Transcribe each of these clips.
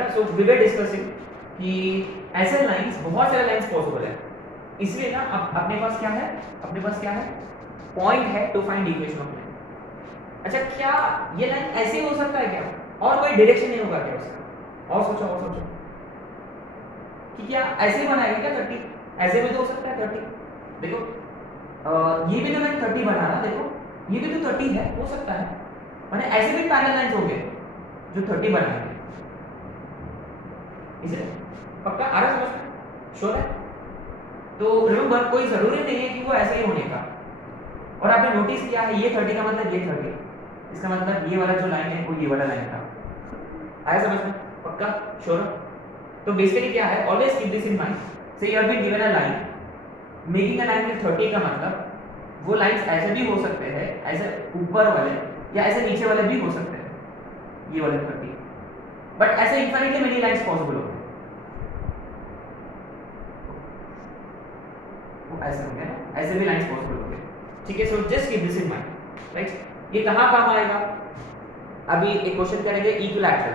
है ना। So we were discussing कि ऐसे लाइंस, बहुत सारे लाइंस पॉसिबल है, इसलिए ना अब अपने पास क्या है, अपने पास क्या है, पॉइंट है to find equation of line. अच्छा, क्या ये लाइन ऐसे हो सकता है क्या, और कोई डायरेक्शन नहीं होगा क्या उसका, और सोचो, और सोचो कि क्या ऐसे बनाएगा क्या 30, ऐसे भी तो हो सकता है 30। देखो ये भी तो मैं 30 बना रहा, देखो ये भी तो 30 है, हो सकता है, माने ऐसे भी पैरेलल लाइंस होंगे जो 30 बनाएंगे, इसे पक्का आ रहा समझ में, श्योर है। तो रिमेंबर, कोई जरूरी नहीं है कि वो ऐसे ही होने का। और आपने नोटिस किया है ये 30 का मतलब ये 30, इसका मतलब ये वाला जो लाइन है वो ये वाला लाइन था, आया समझ में, पक्का श्योर। तो बेसिकली क्या है, always keep this in mind, say you have been given a line, making a line with 30 का मतलब वो लाइंस ऐसे भी हो सकते हैं, ऐसे ऊपर वाले या ऐसे नीचे वाले भी हो सकते हैं, ये वाले 30, बट ऐसे इनफाइनाइटली मेनी लाइंस पॉसिबल होते हैं, वो ऐसे हो गया ना, ऐसे भी लाइंस पॉसिबल होते हैं, ठीक है। So just keep this in mind, right. ये कहां काम आएगा, अभी एक क्वेश्चन करेंगे इक्विलैटरल।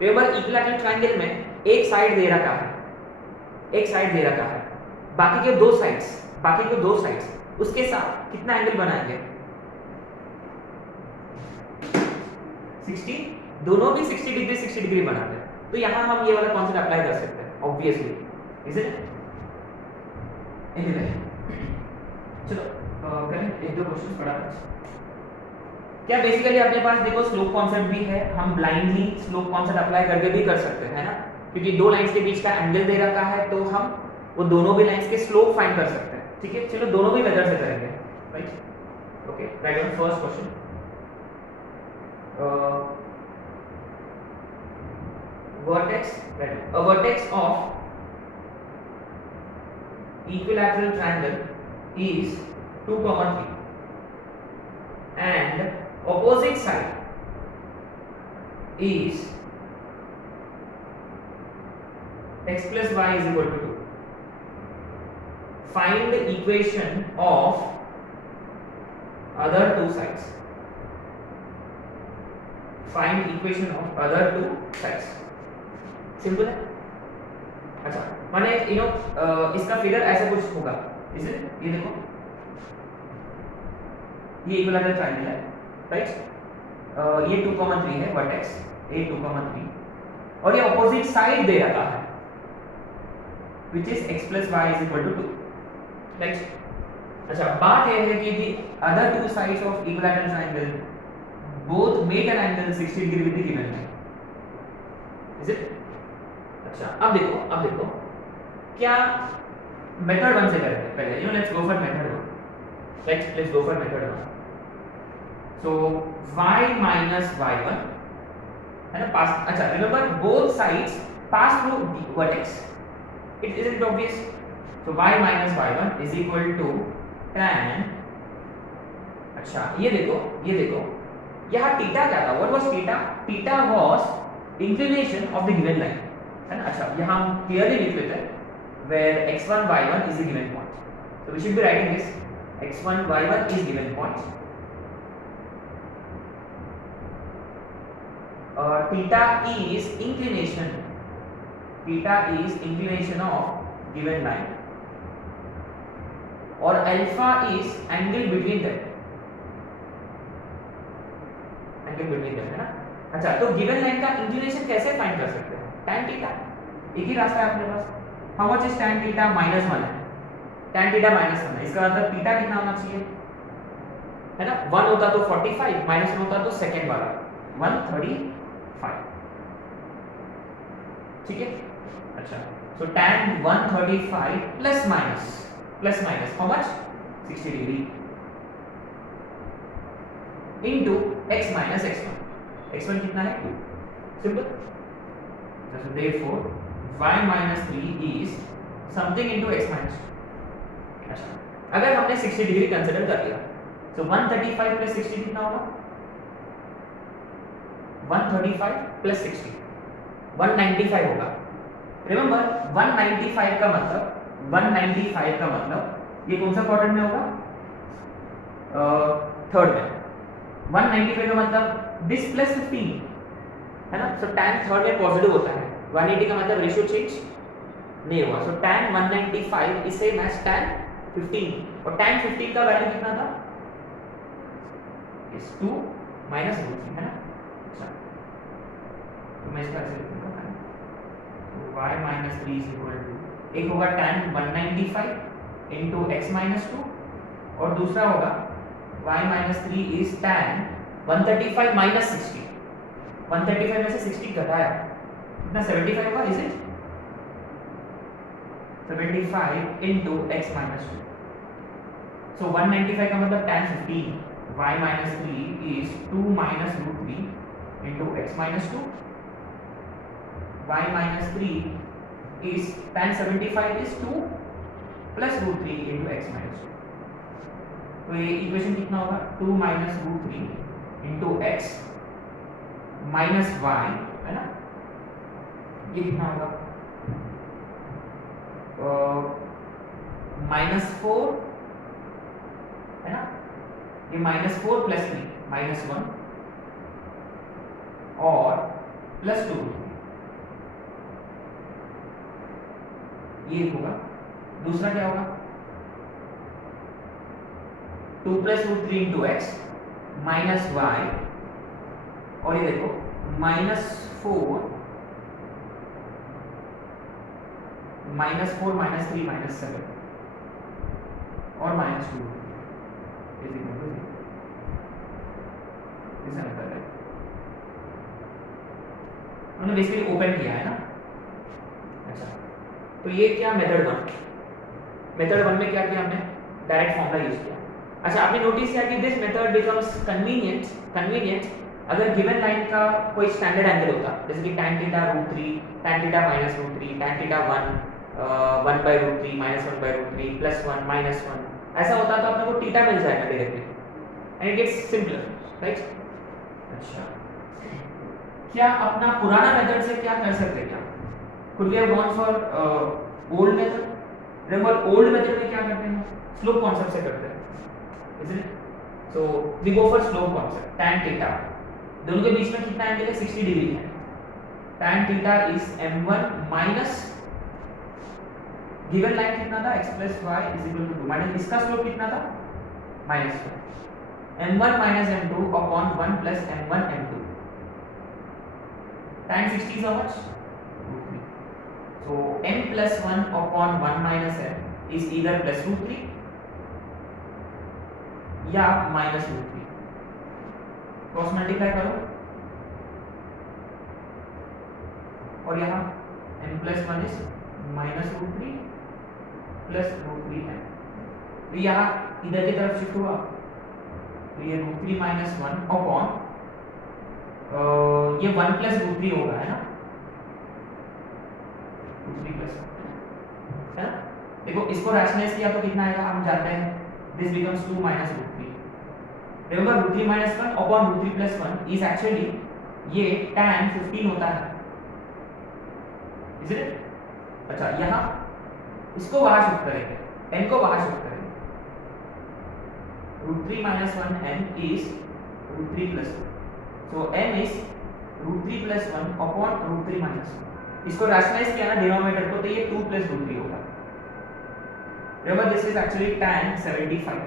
रिमेंबर, इक्विलैटरल ट्रायंगल में एक साइड दे रखा है, एक साइड दे रखा है, बाकी के दो साइड्स, बाकी के दो साइड्स उसके साथ कितना एंगल बनाएंगे, 60, दोनों भी 60 डिग्री 60 डिग्री बनाते हैं। तो यहां हम ये वाला कॉन्सेप्ट अप्लाई कर सकते हैं ऑब्वियसली, इज इट। एनीवे, चलो करें एक दो क्वेश्चंस पढ़ा। क्या बेसिकली अपने पास देखो स्लोप कॉन्सेप्ट भी है, हम ब्लाइंडली स्लोप कॉन्सेप्ट अप्लाई करके भी कर सकते हैं, है ना, क्योंकि दो लाइंस के बीच का एंगल दे रखा है, तो हम वो दोनों भी लाइंस के स्लोप फाइंड कर सकते हैं, ठीक है। चलो दोनों भी मेथड से करेंगे, right. Okay, right on first question, vertex, right, a vertex of equilateral triangle is 2, 3 and opposite side is x plus y is equal to 2. Find the equation of other two sides. Find equation of other two sides. Simple है। अच्छा, माने you know इसका figure ऐसा कुछ होगा, इसे ये देखो, ये इक्विलैटरल ट्रायंगल है, राइट। ये 2, 3 है वर्टेक्स, ये 2, 3 और ये ऑपोजिट साइड दे रखा है which is x plus y is equal to 2, right. अच्छा, बात यह है कि the other two sides of equilateral triangle both make an angle 60 degree with the given line, is it। अच्छा, अब देखो क्या मेथड 1 से करेंगे पहले, you know let's go for method 1, right, let's go for method 1। So y minus y1 है ना, पास, अच्छा remember both sides pass through vertex, it is it obvious. So y minus y1 is equal to tan, अच्छा ये देखो यहाँ theta क्या था, what was theta, theta was inclination of the given line, है ना। अच्छा, यहाँ हम क्लियरली लिख लेते हैं where x1 y1 is the given point, so we should be writing this x1 y1 is given point, theta is inclination of given line और alpha is angle between them, है ना। अच्छा, तो गिवन लाइन का inclination कैसे find कर सकते हैं, tan थीटा, एक ही रास्ता है अपने पास। How much is tan theta, -1 है, tan थीटा -1 है, इसका मतलब थीटा कितना होना चाहिए, है ना, 1 होता तो 45, -1 होता तो सेकंड वाला 135, ठीक है। अच्छा, सो tan 135 plus minus how much 60 degree into x minus x1 कितना है 2, simple. so therefore y minus 3 is something into x minus 2। अच्छा, अगर हमने 60 डिग्री कंसीडर कर लिया तो 135 प्लस 60 कितना होगा, 135 प्लस 60 195 होगा। रिमेंबर 195 का मतलब ये कौन सा क्वाड्रेंट में होगा, थर्ड में। 195 का मतलब दिस प्लस 15, है ना। सो tan थर्ड में पॉजिटिव होता है, 180 का मतलब रेशियो चेंज नहीं हुआ। So tan 195 is same as tan 15 और tan 15 का वैल्यू कितना था, इज 2 माइनस रूट 3, है ना। अच्छा तो मैं इसका ऐसे लिखूंगा, तो y minus 3 is equal to, एक होगा tan 195 इनटू x माइनस 2 और दूसरा होगा y minus 3 is tan 135 minus 60, 135 में से 60 घटाया कितना 75 होगा, is it 75 into x minus 2। So 195 का मतलब tan 15 y minus 3 is 2 minus root 3 into x minus 2, y minus 3 is tan 75 is 2 plus root 3 into x minus 2। तो ये इक्वेशन कितना होगा, 2 minus root 3 into x minus y, है ना। ये कितना होगा, -4, है ना। ये -4 प्लस 3 -1 और प्लस 2, ये होगा। दूसरा क्या होगा, 2 plus root 3 into x minus y और ये देखो -4 -3 -7 और -2 इज इक्वल टू 0। इसका मतलब है हमने बेसिकली ओपन किया है ना। अच्छा तो ये क्या मेथड 1 में क्या किया हमने, डायरेक्ट फॉर्मूला यूज किया। अच्छा आपने नोटिस किया कि दिस मेथड बिकम्स कन्वीनियंट अगर गिवन लाइन का कोई स्टैंडर्ड एंगल होता, जैसे कि tan theta √3, tan theta minus √3, tan theta 1/√3 -1/√3 +1 -1 ऐसा होता तो अपने को थीटा मिल जाएगा directly and it gets simpler, right. अच्छा क्या अपना पुराना मेथड से क्या कर सकते क्या, could we have gone for old method? Remember old method में क्या करते हैं, slope concept से करते हैं, isn't it? So we go for slope concept, tan theta दोनों के बीच में कितना एंगल है, 60 डिग्री है। tan theta is m1 minus given line कितना था, x plus y is equal to 2 minus इसका स्लोप कितना था -1, m1 minus m2 upon 1 plus m1 m2। tan 60 is how much, √3। So m plus 1 upon 1 minus m is either plus √3 या minus √3। Cross multiply करो और यहाँ m plus 1 is minus √3 plus √3m। तो यहाँ इधर की तरफ शिफ्ट हुआ तो ये √3 माइनस 1 अपॉन ये 1 प्लस √3 होगा, है ना, √3 प्लस 1, है ना। देखो इसको रैशनलाइज किया तो कितना आएगा, हम जानते हैं this becomes 2 minus √3। Remember √3 minus 1 upon √3 plus 1 is actually ये tan 15 होता है, इज इट। अच्छा यहाँ इसको बाहर शिफ्ट करेंगे, n को बाहर शिफ्ट करेंगे, √3 minus 1 n is √3 plus 1। So m is √3 plus 1 upon √3 minus 1। इसको रैशनलाइज किया ना डिनोमिनेटर को तो ये 2 plus √3 होगा। Remember this is actually tan 75,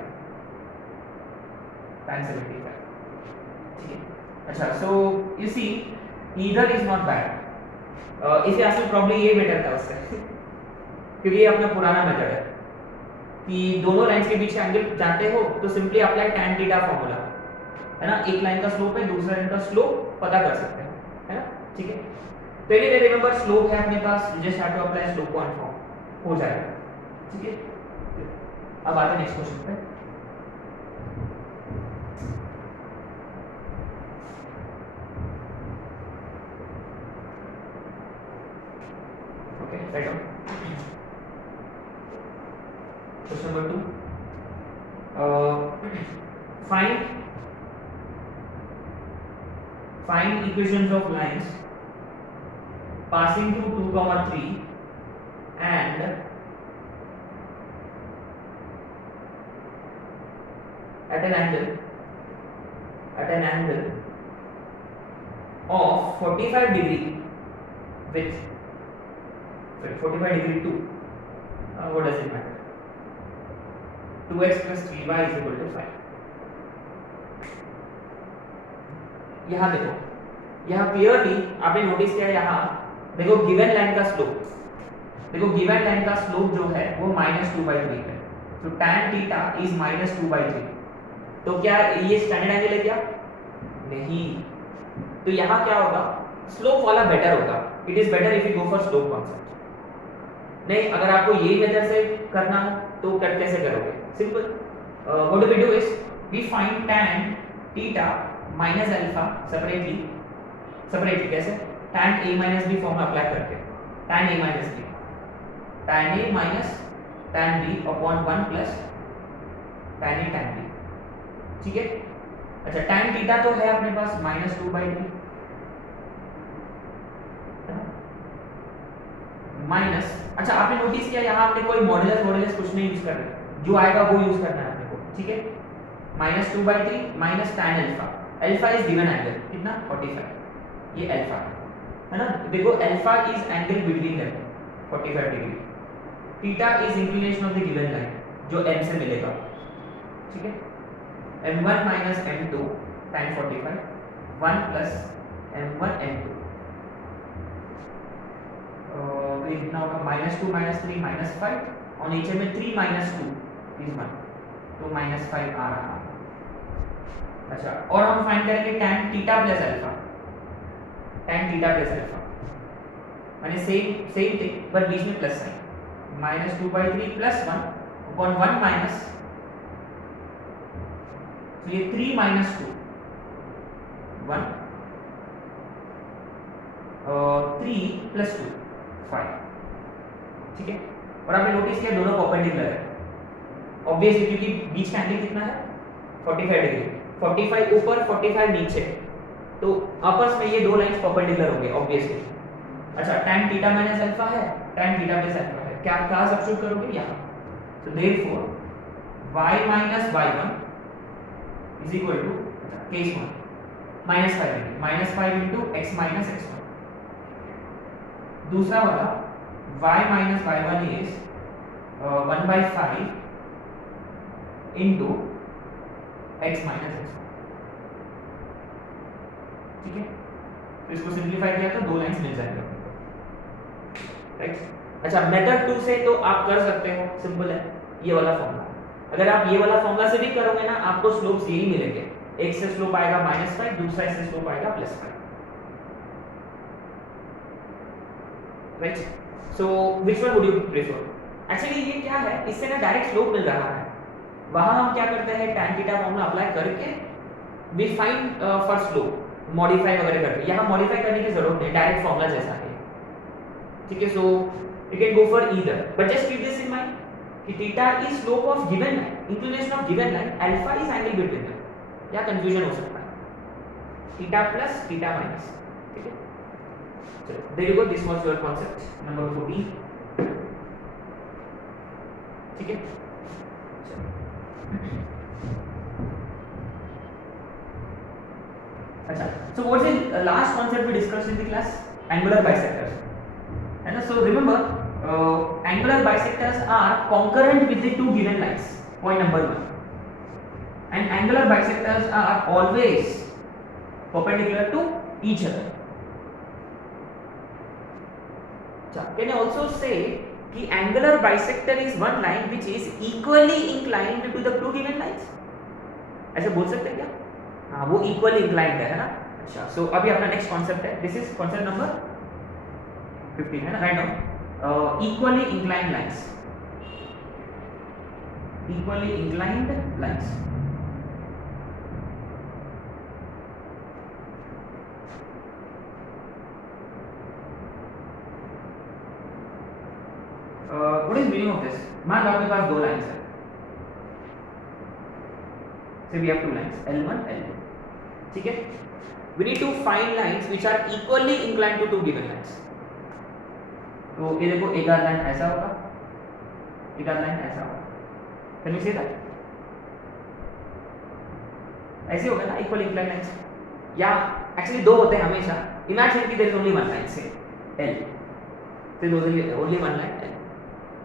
tan 75, ठीक है। अच्छा so you see either is not bad। इसे असल प्रॉब्लम ये बेटर था उससे क्योंकि ये अपना पुराना मेथड है कि दोनों लाइंस के बीच एंगल जानते हो तो simply apply tan theta formula, है ना। एक लाइन का स्लोप है, दूसरा लाइन का स्लोप पता कर सकते हैं, है ना, ठीक है। तो एनीवे रिमेंबर स्लोप है अपने पास, just have to apply slope को फॉर्म हो जाएगा, ठीक है। अब आते हैं नेक्स्ट क्वेश्चन पे। Okay right on. Question number 2, find equations of lines passing through 2, 3 and at an angle of 45 degree with 45 degree to what does it matter, 2x plus 3y is equal to 5. यहाँ देखो, यहाँ clearly आपने notice किया, यहाँ देखो given line का slope, देखो given line का स्लोप जो है वो -2/3 है, तो tan थीटा इज -2/3। तो क्या ये स्टैंडर्ड एंगल है क्या? नहीं। तो यहाँ क्या होगा, स्लोप वाला बेटर होगा, it is better if you go for slope concept. नहीं, अगर आपको यही मेथड से करना हो तो कैसे करोगे? Simple, what do we do is we find tan theta minus alpha separately कैसे? tan a minus b formula apply करके, tan a minus b, tan a minus tan b upon 1 plus tan a tan b, ठीक है। अच्छा, tan theta तो है अपने पास -2/3 minus, अच्छा आपने नोटिस किया यहाँ आपने कोई मॉडुलस कुछ नहीं यूज कर रहे, जो आएगा वो यूज करना है आपने को, ठीक है। -2/3 minus tan alpha, alpha is given angle कितना 45, ये अल्फा है ना। देखो alpha is angle between them 45 degree, theta is inclination of the given line जो m से मिलेगा, ठीक है। m1 minus m2 tan 45 1 plus m1 m2, ये कितना होगा -2 -3 -5 और नीचे में 3 -2 इज 1, तो -5 आ रहा है। अच्छा, और हम फाइंड करेंगे tan theta plus alpha, tan theta plus alpha माने सेम थिंग पर बीच में plus sign, -2/3 plus 1 upon 1 minus, तो ये 3 -2 1 और 3 + 2 5, ठीक है। और आपने नोटिस किया दोनों परपेंडिकुलर है, ऑब्वियसली क्योंकि बीच का एंगल कितना है 45 डिग्री, 45 ऊपर 45 नीचे, तो आपस में ये दो लाइंस परपेंडिकुलर होंगे ऑब्वियसली। अच्छा, tan थीटा माइनस अल्फा है, tan थीटा प्लस अल्फा है, क्या क्या सब्स्टिट्यूट करोगे यहाँ, तो therefore y minus y1 is equal to case 1 -5 into x minus x1, दूसरा वाला y minus y1 is 1/5 into x minus x1, ठीक है। तो इसको सिंपलीफाई किया तो दो लाइंस मिल जाएंगे, राइट। अच्छा, मेथड 2 से तो आप कर सकते हो, सिंपल है ये वाला फॉर्मूला। अगर आप ये वाला फॉर्मूला से भी करोगे ना, आपको स्लोप्स यही मिलेंगे, एक से स्लोप आएगा -5, दूसरा से स्लोप आएगा +5, right. So which one would you prefer? Actually ये क्या है, इससे ना डायरेक्ट स्लोप मिल रहा है, वहां हम क्या करते हैं tan थीटा फॉर्मूला अप्लाई करके we find for slope, modify वगैरह करके, यहाँ मॉडिफाई करने की जरूरत नहीं, डायरेक्ट फॉर्मूला जैसा है, ठीक है। So you can go for either, but just keep this in mind कि theta is slope of given line, inclination of given line, alpha is angle between them, क्या कंफ्यूजन हो सकता है, थीटा प्लस थीटा माइनस, ठीक है। चलो there you go, this was your concept number 14, ठीक है। अच्छा, so what's the last concept we discussed in the class? Angular bisectors, है ना। So remember, angular bisectors are concurrent with the two given lines, point number 1, and angular bisectors are always perpendicular to each other. Can I also say कि angular bisector is one line which is equally inclined to the two given lines? ऐसे बोल सकते हैं क्या? हाँ, वो equally inclined है ना। अच्छा, सो अभी अपना नेक्स्ट कॉन्सेप्ट है, दिस इज कॉन्सेप्ट नंबर 15 है ना, right now. Equally inclined lines, equally inclined lines, what is meaning of this? मान लो आपके पास दो लाइंस है, so we have two lines L1 L2, ठीक है। we need to find lines which are equally inclined to two given lines। तो ये देखो, एक आध लाइन ऐसा होगा, एक आध लाइन ऐसा होगा, कैन यू सी दैट? ऐसे होगा ना इक्वल इंक्लाइंड लाइंस, या एक्चुअली दो होते हैं हमेशा. इमेजिन कि there is only one line से L. There is only one line L.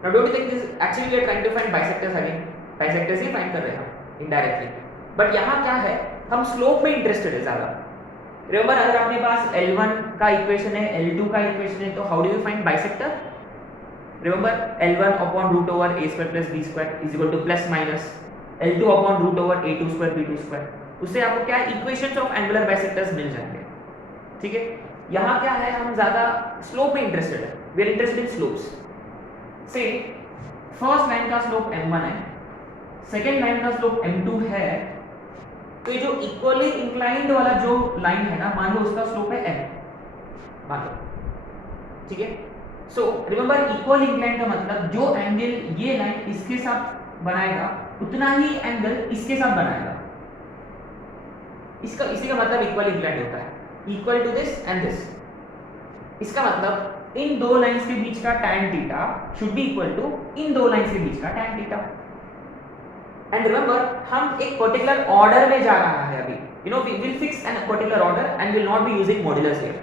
Now don't you think this actually we are trying to find bisectors again? Bisectors he find कर रहे हैं हम indirectly. But यहाँ क्या है, हम slope में interested है ज़्यादा. Remember अगर आपके पास L1 का equation है, L2 का equation है, तो how do you find bisector? Remember L1 upon root over a square plus b square is equal to plus minus L2 upon root over a2 square b2 square. उससे आपको क्या equations of angular bisectors मिल जाएंगे. ठीक है. यहाँ क्या है, हम ज़्यादा स्लोप में इंटरेस्टेड है. We are interested in slopes. Say first line का स्लोप m1 है, सेकेंड लाइन का स्लोप m2 है. तो ये जो इक्वली इंक्लाइंड वाला जो लाइन है ना, मान लो उसका स्लोप है m, मान लो. ठीक है. सो रिमेंबर इक्वल इंक्लाइंड का मतलब जो एंगल ये लाइन इसके साथ बनाएगा उतना ही एंगल इसके साथ बनाएगा. इसका इसी का मतलब इक्वल इंक्लाइंड होता है. Equal to this and this. इसका मतलब इन दो लाइंस के बीच का tan theta should be equal to इन दो लाइंस के बीच का tan थीटा. एंड रिमेंबर हम एक पर्टिकुलर ऑर्डर में जा रहा है अभी. You know we will fix an particular order and will not be using modulus here.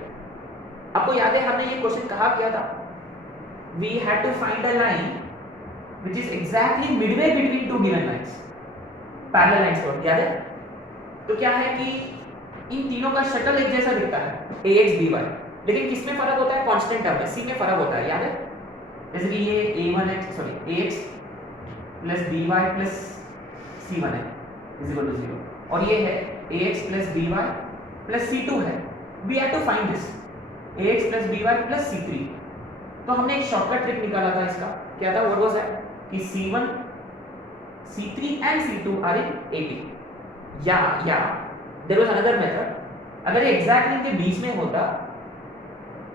आपको याद है हमने ये क्वेश्चन कहा किया था. We had to find a line which is exactly midway between two given lines, parallel lines को. याद है? तो क्या है कि इन तीनों का शक्ल एक जैसा दिखता है ax by, लेकिन किस में फर्क होता है? कांस्टेंट टर्म में, c में फर्क होता है. याद है? जैसे कि ये ax plus by plus c1 है इज इक्वल टू 0, और ये है ax plus by plus c2 है. We have to find this ax plus by plus c3. तो हमने एक शॉर्टकट ट्रिक निकाला था इसका. क्या था? What was that? कि c1 c3 and c2 are in AB. या देयर वाज अनदर मेथड. अगर ये एग्जैक्टली इनके बीच में होता,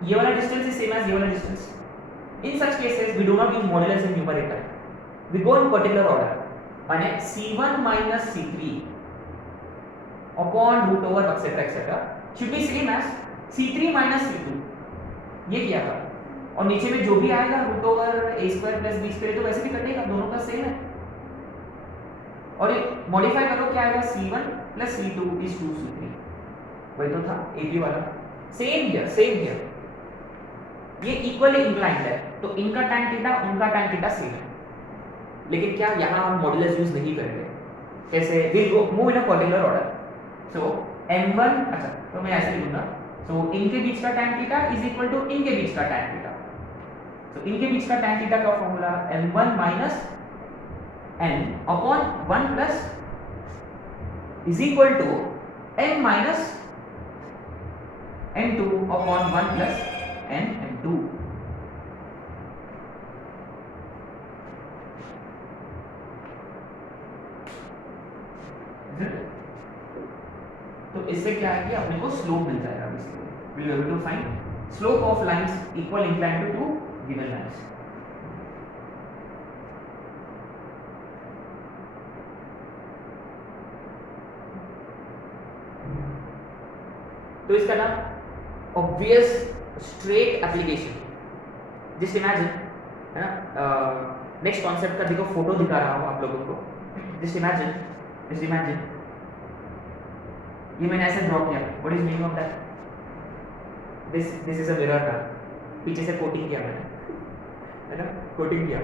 ये वाला डिस्टेंस इज सेम एज ये वाला distance. In such cases we do not use modulus in numerator, we go in particular order. माने c1 minus c3 upon root over etcetera should be same as c3 minus c2. ये किया था. और नीचे में जो भी आएगा root over a square plus b square, तो वैसे भी कटेगा, दोनों का सेम है. और ये मॉडिफाई करो, क्या आएगा? c1 plus c2 is 2c3. वही तो था AP वाला. Same here. ये इक्वली इंक्लाइंड है, तो इनका tan थीटा उनका tan थीटा सेम है. लेकिन क्या यहाँ हम मॉड्यूलस यूज नहीं करेंगे? कैसे? Will go move in a particular order. So m1, अच्छा तो मैं ऐसे लिखूंगा. सो इनके बीच का tan theta is equal to इनके बीच का tan थीटा. सो इनके बीच का tan थीटा का formula m1 minus n upon 1 plus is equal to m minus n2 upon 1 plus n m2. तो इससे क्या है कि अपने को स्लोप मिल जाएगा. Basically we will be able to find slope of lines equal inclined to two given lines. तो इसका नाम obvious straight application. Just imagine, है ना, नेक्स्ट कॉन्सेप्ट का देखो फोटो दिखा रहा हूँ आप लोगों को. जस्ट इमेजिन ये मैंने ऐसे ड्रॉ किया. What is meaning of that? This is a mirror का पीछे से कोटिंग किया मैंने, है ना, कोटिंग किया.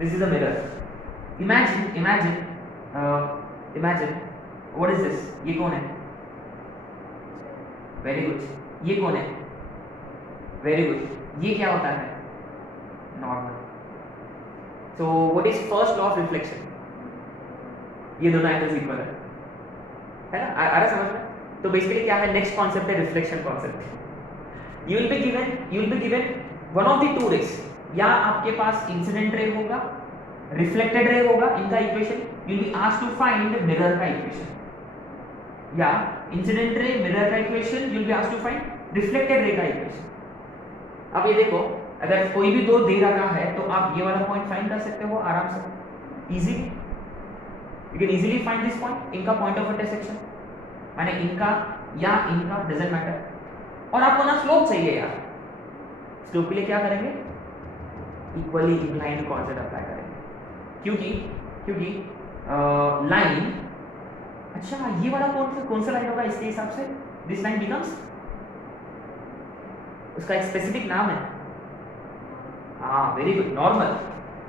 This is a mirror. Imagine what is this? ये कौन है? Very good. ये कौन है? Very good. ये क्या होता है? Normal. So what is first law of reflection? ये दोनों एंगल्स इक्वल है ना? आ रहा समझ में? तो बेसिकली क्या है? नेक्स्ट कॉन्सेप्ट है reflection concept. You will be given one of the two rays. या आपके पास इंसिडेंट रे होगा, रिफ्लेक्टेड रे होगा. इनका equation you will be asked to find mirror का इक्वेशन. या इंसिडेंट रे मिरर का equation, you will be asked to find reflected ray का equation. अब ये देखो, अगर कोई भी दो दे रखा है तो आप ये वाला पॉइंट फाइंड कर सकते हो आराम से, easily. You can easily find this point, इनका पॉइंट ऑफ इंटरसेक्शन, माने इनका या इनका, डजंट मैटर. और आपको ना स्लोप चाहिए यार. स्लोप के लिए क्या करेंगे? इक्वली इंक्लाइंड कॉन्सेप्ट अप्लाई करेंगे. क्योंकि लाइन, अच्छा ये वाला कौन सा लाइन होगा इसके हिसाब से? दिस लाइन बिकम्स उसका एक स्पेसिफिक नाम है। हाँ वेरी गुड, नॉर्मल।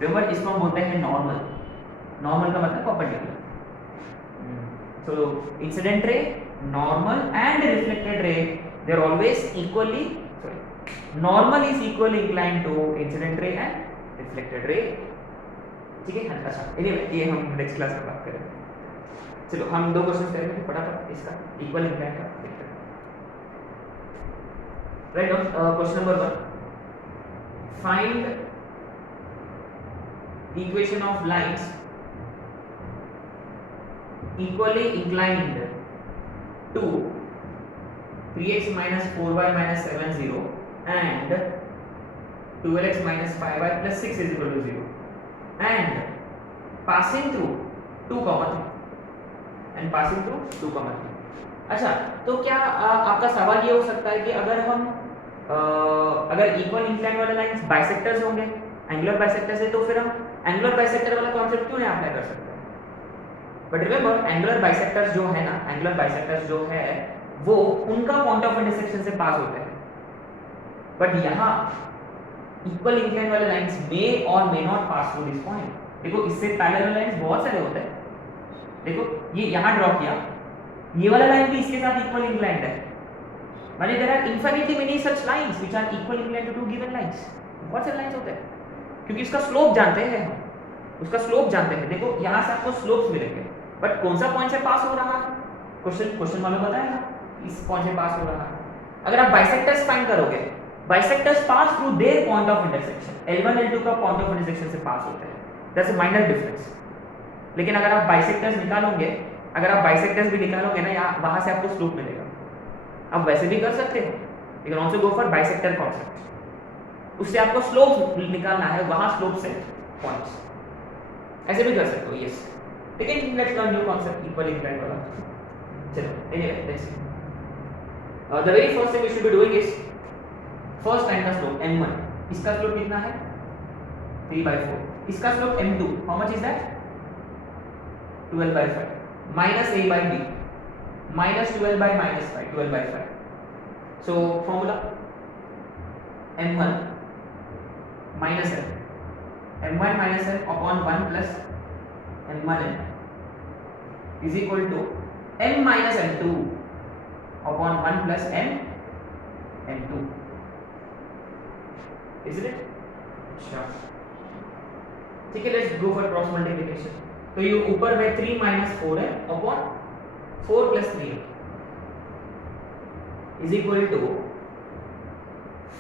रिमेंबर इसको हम बोलते हैं नॉर्मल। नॉर्मल का मतलब perpendicular. So incident ray, normal and reflected ray, they are always equally, sorry, normal is equally inclined to incident ray and reflected ray। ठीक है। अच्छा anyway ये हम नेक्स्ट क्लास में बात करेंगे। चलो हम दो क्वेश्चन करेंगे फटाफट इसका इक्वल इंक्लाइन का देखते हैं। Right now question number 1, find equation of lines equally inclined to 3x minus 4y minus 7 0 and 12x minus 5y plus 6 is equal to 0 and passing through 2 comma 3 and passing through 2 comma 3। अच्छा तो क्या आपका सवाल ये हो सकता है कि अगर हम अगर इक्वल इंक्लाइन वाले लाइंस बाइसेक्टर्स होंगे, एंगुलर बाइसेक्टर्स है, तो फिर हम एंगुलर बाइसेक्टर वाला कॉन्सेप्ट क्यों नहीं अप्लाई कर सकते? बट रिमेंबर एंगुलर बाइसेक्टर्स जो है ना, एंगुलर बाइसेक्टर्स जो है वो उनका पॉइंट ऑफ इंटरसेक्शन से पास होते हैं। बट यहाँ इक्वल इंक्लाइन वाले लाइंस मे और may not pass through this point. देखो इससे पैरेलल लाइंस बहुत सारे होते हैं। देखो ये यहाँ ड्रॉ किया, ये वाला लाइन भी इसके साथ इक्वल इंक्लाइंड है। माने there are infinitely many such lines which are equal inclined to two given lines. बहुत सारे लाइंस होते हैं क्योंकि इसका स्लोप जानते हैं हम, उसका स्लोप जानते हैं। देखो यहाँ से आपको स्लोप्स मिलेंगे, बट कौन सा पॉइंट से पास हो रहा है क्वेश्चन वाला बताएगा इस पॉइंट से पास हो रहा है। अगर आप बाइसेक्टर्स फाइंड करोगे, bisectors pass through their point of intersection, L1 L2 का पॉइंट ऑफ इंटरसेक्शन से पास होते हैं। That's a minor difference. लेकिन अगर आप बाइसेक्टर्स निकालोगे, अगर आप बाइसेक्टर्स भी निकालोगे ना, यहाँ वहां से आपको स्लोप मिलेगा। आप वैसे भी कर सकते हो, you can also go for bisector concept. उससे आपको स्लोप निकालना है, वहां स्लोप से पॉइंट्स, ऐसे भी कर सकते हो। यस, लेकिन let's learn new concept equal inclined वाला। चलो anyway let's see. The very first thing we should be doing is first line का स्लोप m1, इसका स्लोप कितना है 3/4। इसका slope m2, how much is that 12/5 minus a by b minus 12 by minus 5, 12/5। so formula m1 minus m, m1 minus m upon 1 plus m1n is equal to m minus m2 upon 1 plus m2, isn't it? अच्छा ठीक है, let's go for cross multiplication. तो ये ऊपर में 3 minus 4 है upon 4 plus 3 is equal to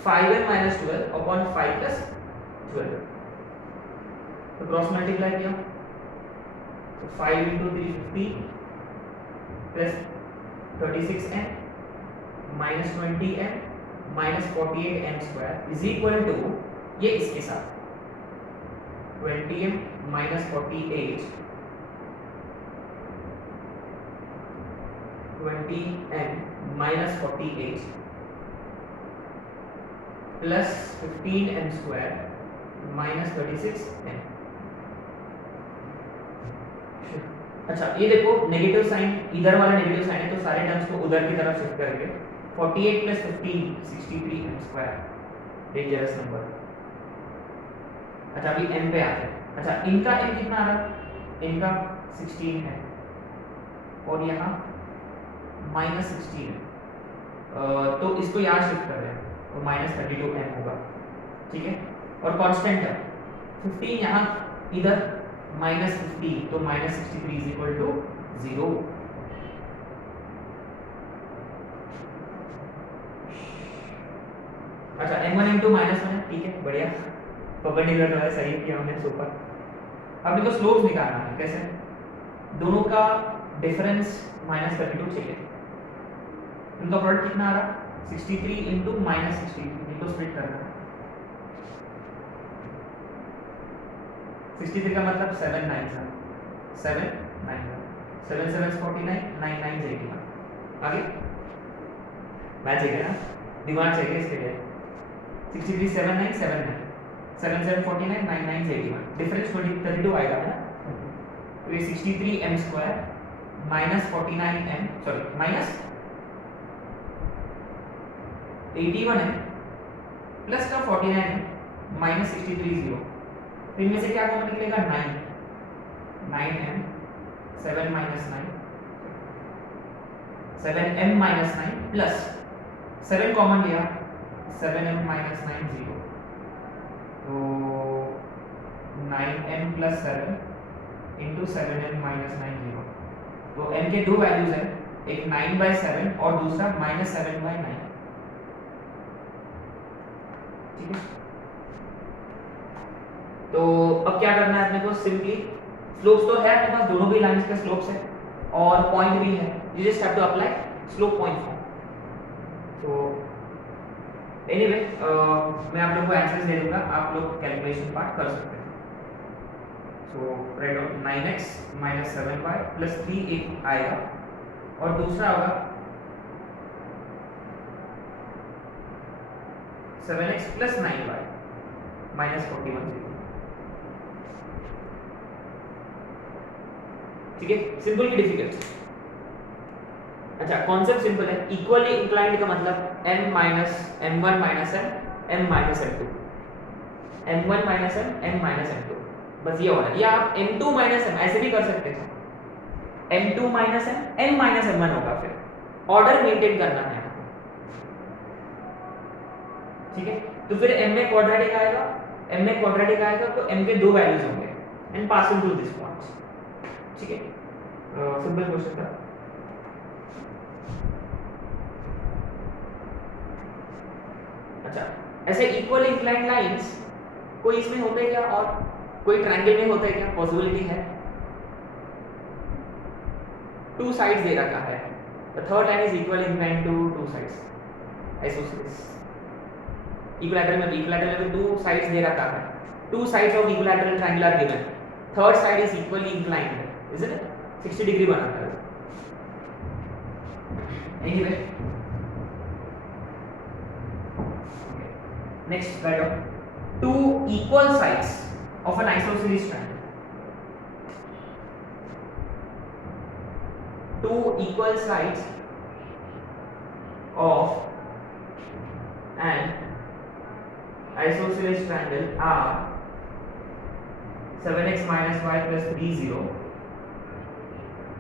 5n minus 12 upon 5 plus 12। तो cross multiply किया तो 5 into 350 plus 36n minus 20n minus 48n square is equal to ये इसके साथ 20m minus 48 20n minus 48 plus 15n square minus 36n। अच्छा ये देखो negative sign, इधर वाला नेगेटिव साइन है तो सारे टर्म्स को उधर की तरफ शिफ्ट करेंगे। 48 plus 15 63n square, dangerous number. अच्छा अभी m पे आते हैं। अच्छा इनका m कितना आ रहा है, इनका 16 है और यहाँ -16 है, तो इसको यहाँ शिफ्ट कर रहे हैं तो -32m होगा, ठीक है। और कांस्टेंट है 15 यहाँ इधर -15 तो -63 इज इक्वल टू 0। अच्छा m1 m2 -1 है, ठीक है बढ़िया, परपेंडिकुलर वाला सही किया हमने सुपर। अब देखो स्लोप्स निकालना है, कैसे? दोनों का डिफरेंस -32 चाहिए। इनका प्रोडक्ट कितना आ रहा 63 into -63, इनको स्प्लिट करना है। 63 का मतलब 7 9 7 9 7 7 49 9 9 81। आगे मैच चाहिए ना, दिमाग चाहिए इसके लिए। 63 7 9 7 9 7 7 49 9 9 81, डिफरेंस 32 आएगा है ना। तो ये 63m square minus 49m, sorry minus 81 है प्लस का 49 माइनस 63 0, तो इनमें से क्या कॉमन निकलेगा 9, 9m 7 minus 9 7m minus 9 plus 7 common लिया 7m माइनस 9 0, तो 9m plus 7 into 7m minus 9 0, तो m के दो वैल्यूज है, एक 9/7 और दूसरा -7/9, ठीक है। तो अब क्या करना है अपने को, सिंपली स्लोप्स तो है अपने पास, दोनों भी लाइंस के स्लोप्स है और पॉइंट भी है, you just have to apply slope point form. तो एनीवे मैं आप लोगों को आंसर्स दे दूंगा, आप लोग कैलकुलेशन पार्ट कर सकते हैं। So write down 9x minus 7y plus 3 आएगा और दूसरा होगा 7x प्लस 9y माइनस 41 0, ठीक है। सिंपल की डिफिकल्ट, अच्छा कॉन्सेप्ट सिंपल है। इक्वली इंक्लाइंड का मतलब m minus m1 minus m, m minus m2, m1 minus m minus m2, बस ये होना है। या आप m2 माइनस m ऐसे भी कर सकते हैं, m2 minus m minus m1 होगा, फिर ऑर्डर मेंटेन करना है, ठीक है। तो फिर m में क्वाड्रेटिक आएगा, m में क्वाड्रेटिक आएगा तो m के दो वैल्यूज होंगे and passing through this points, ठीक है। सिंपल क्वेश्चन था। अच्छा ऐसे इक्वल इंक्लाइंड लाइंस कोई इसमें होते हैं क्या, और कोई ट्रायंगल में होता है क्या, पॉसिबिलिटी है। टू साइड्स दे रखा है, the third line is equal inclined to two sides, isosceles. Equilateral में टू साइड्स दे रखा है, two sides of equilateral triangle are given, third side is equally inclined, is it 60 degree बनाता है। Anyway next write down two equal sides of an isosceles triangle, two equal sides of an isosceles triangle are 7x minus y plus 3 0,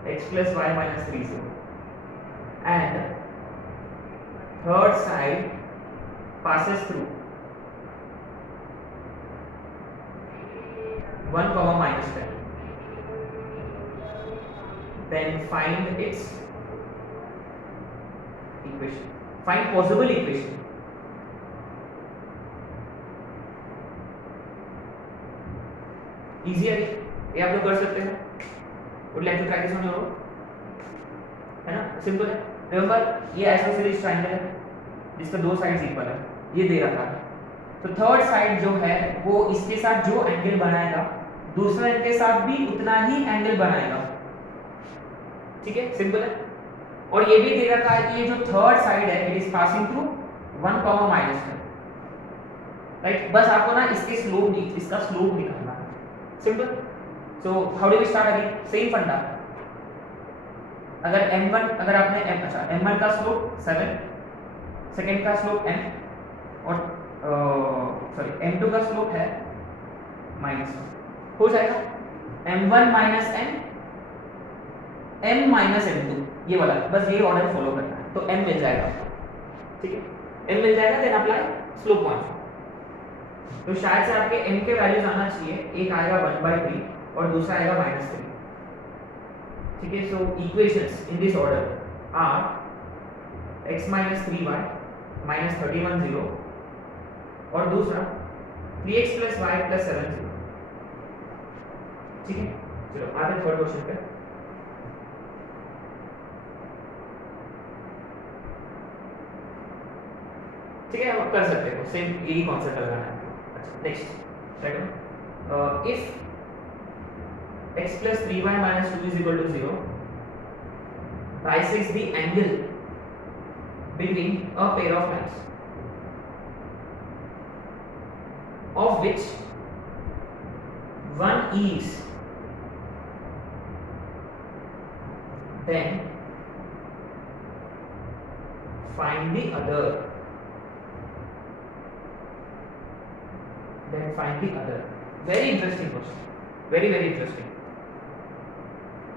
x plus y minus 3 0, and third side passes through 1 comma minus 10. Then find its equation. Find possible equation. Easy है ये, आप लोग कर सकते हैं। Would like to try this on your own? है ना, simple है। Remember ये आइसोसेलेस ट्रायंगल है जिसका दो साइड्स इक्वल है, ये दे रखा है। तो थर्ड साइड जो है वो इसके साथ जो एंगल बनाएगा दूसरा इनके साथ भी उतना ही एंगल बनाएगा, ठीक है, सिंपल है। और ये भी दे रखा है कि ये जो थर्ड साइड है it is passing through 1 comma minus 10, right. बस आपको ना इसका स्लोप निकालना है, simple. So how do we start again, same फंडा। अगर आपने m1 का स्लोप 7, सेकंड का स्लोप m और m2 का स्लोप है -1, हो जाएगा m1 minus m minus m2, ये वाला, बस ये ऑर्डर फॉलो करना है, तो m मिल जाएगा, ठीक है। m मिल जाएगा, देन अप्लाई स्लोप पॉइंट। तो शायद से आपके m के वैल्यूज आना चाहिए, एक आएगा 1/3 और दूसरा आएगा -3, ठीक है। So equations in this order are x minus 3y minus 31 0 और दूसरा 3x plus y plus 7 0, ठीक है। चलो आते हैं थर्ड क्वेश्चन पे। ठीक है, आप कर सकते हो, सेम यही कॉन्सेप्ट लगाना है। अच्छा next right, if x plus 3y minus 2 is equal to 0 bisects the angle between a pair of lines of which one is then find the other. then find the other. Very interesting question. Very interesting.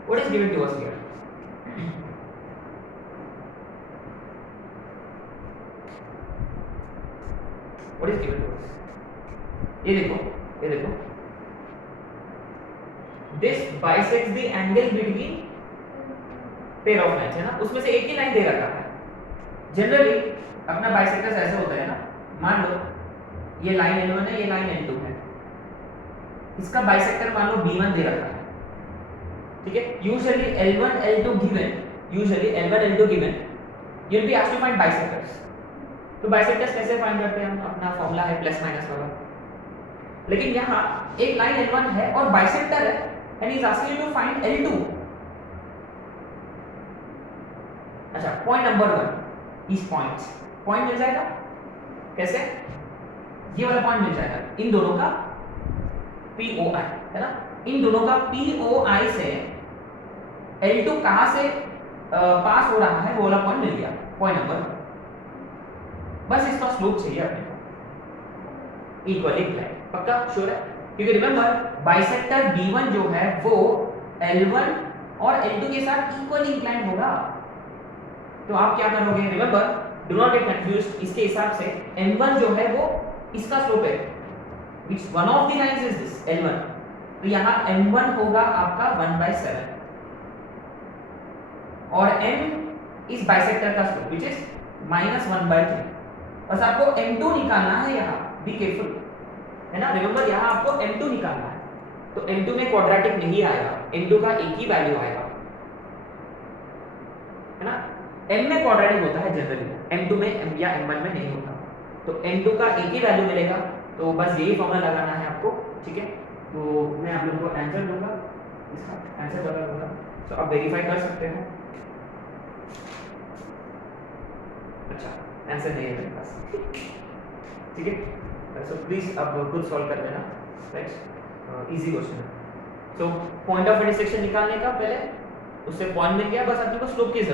What is given to us here? What is given to us? ये देखो. This bisects the angle between pair of lines, है ना? उसमें से एक ही line दे रखा है. Generally अपना बाइसेक्टर्स ऐसे होता है ना, मान लो ये लाइन L1 है, ये लाइन L2 है. इसका बाइसेक्टर मान लो B1 दे रखा है. ठीक है? Usually L1 L2 given, you will be asked to find bisectors. तो बाइसेक्टर्स कैसे फाइंड करते हैं हम? अपना फॉर्मूला है प्लस माइनस वाला. लेकिन यहाँ एक लाइन L1 है और बाइसेक्टर है and he is asking you to find L2. अच्छा, पॉइंट नंबर 1 इस पॉइंट मिल जाएगा. कैसे? ये वाला पॉइंट मिल जाएगा इन दोनों का POI, है ना? इन दोनों का POI से L2 कहां से पास हो रहा है वो वाला पॉइंट मिल गया. Point number 1. बस इसका स्लोप चाहिए अपने को इक्वली इंक्लाइंड. पक्का श्योर है? क्योंकि रिमेंबर बाइसेक्टर B1 जो है वो L1 और L2 के साथ इक्वली इंक्लाइंड होगा. तो आप क्या करोगे? Remember, do not gate confused. इसके हिसाब से M1 जो है वो इसका स्लोप है. Which one of the lines is this? L1. तो यहाँ M1 होगा आपका 1/7 और M इस बाइसेक्टर का स्लोप which is -1/3. बस आपको M2 निकालना है. यहाँ बी केयरफुल, है ना? रिमेंबर यहाँ आपको M2 निकालना है. तो M2 में क्वाड्रेटिक नहीं आएगा, M2 का एक ही वैल्यू आएगा, है ना? M में क्वाड्रेटिक होता है जनरली, M2 में या M1 में नहीं होता. तो M2 का एक ही वैल्यू मिलेगा. तो बस यही फॉर्मूला लगाना है आपको. ठीक है? तो मैं आप लोगों को आंसर दूंगा, इसका आंसर लगा दूंगा. तो आप वेरीफाई कर सकते हो. अच्छा, आंसर नहीं है मेरे पास. ठीक है? सो प्लीज अब खुद सॉल्व कर लेना. राइट? इजी क्वेश्चन है. सो पॉइंट ऑफ इंटरसेक्शन निकालने का पहले उससे पॉइंट मिल गया, बस अपने को स्लोप की जरूरत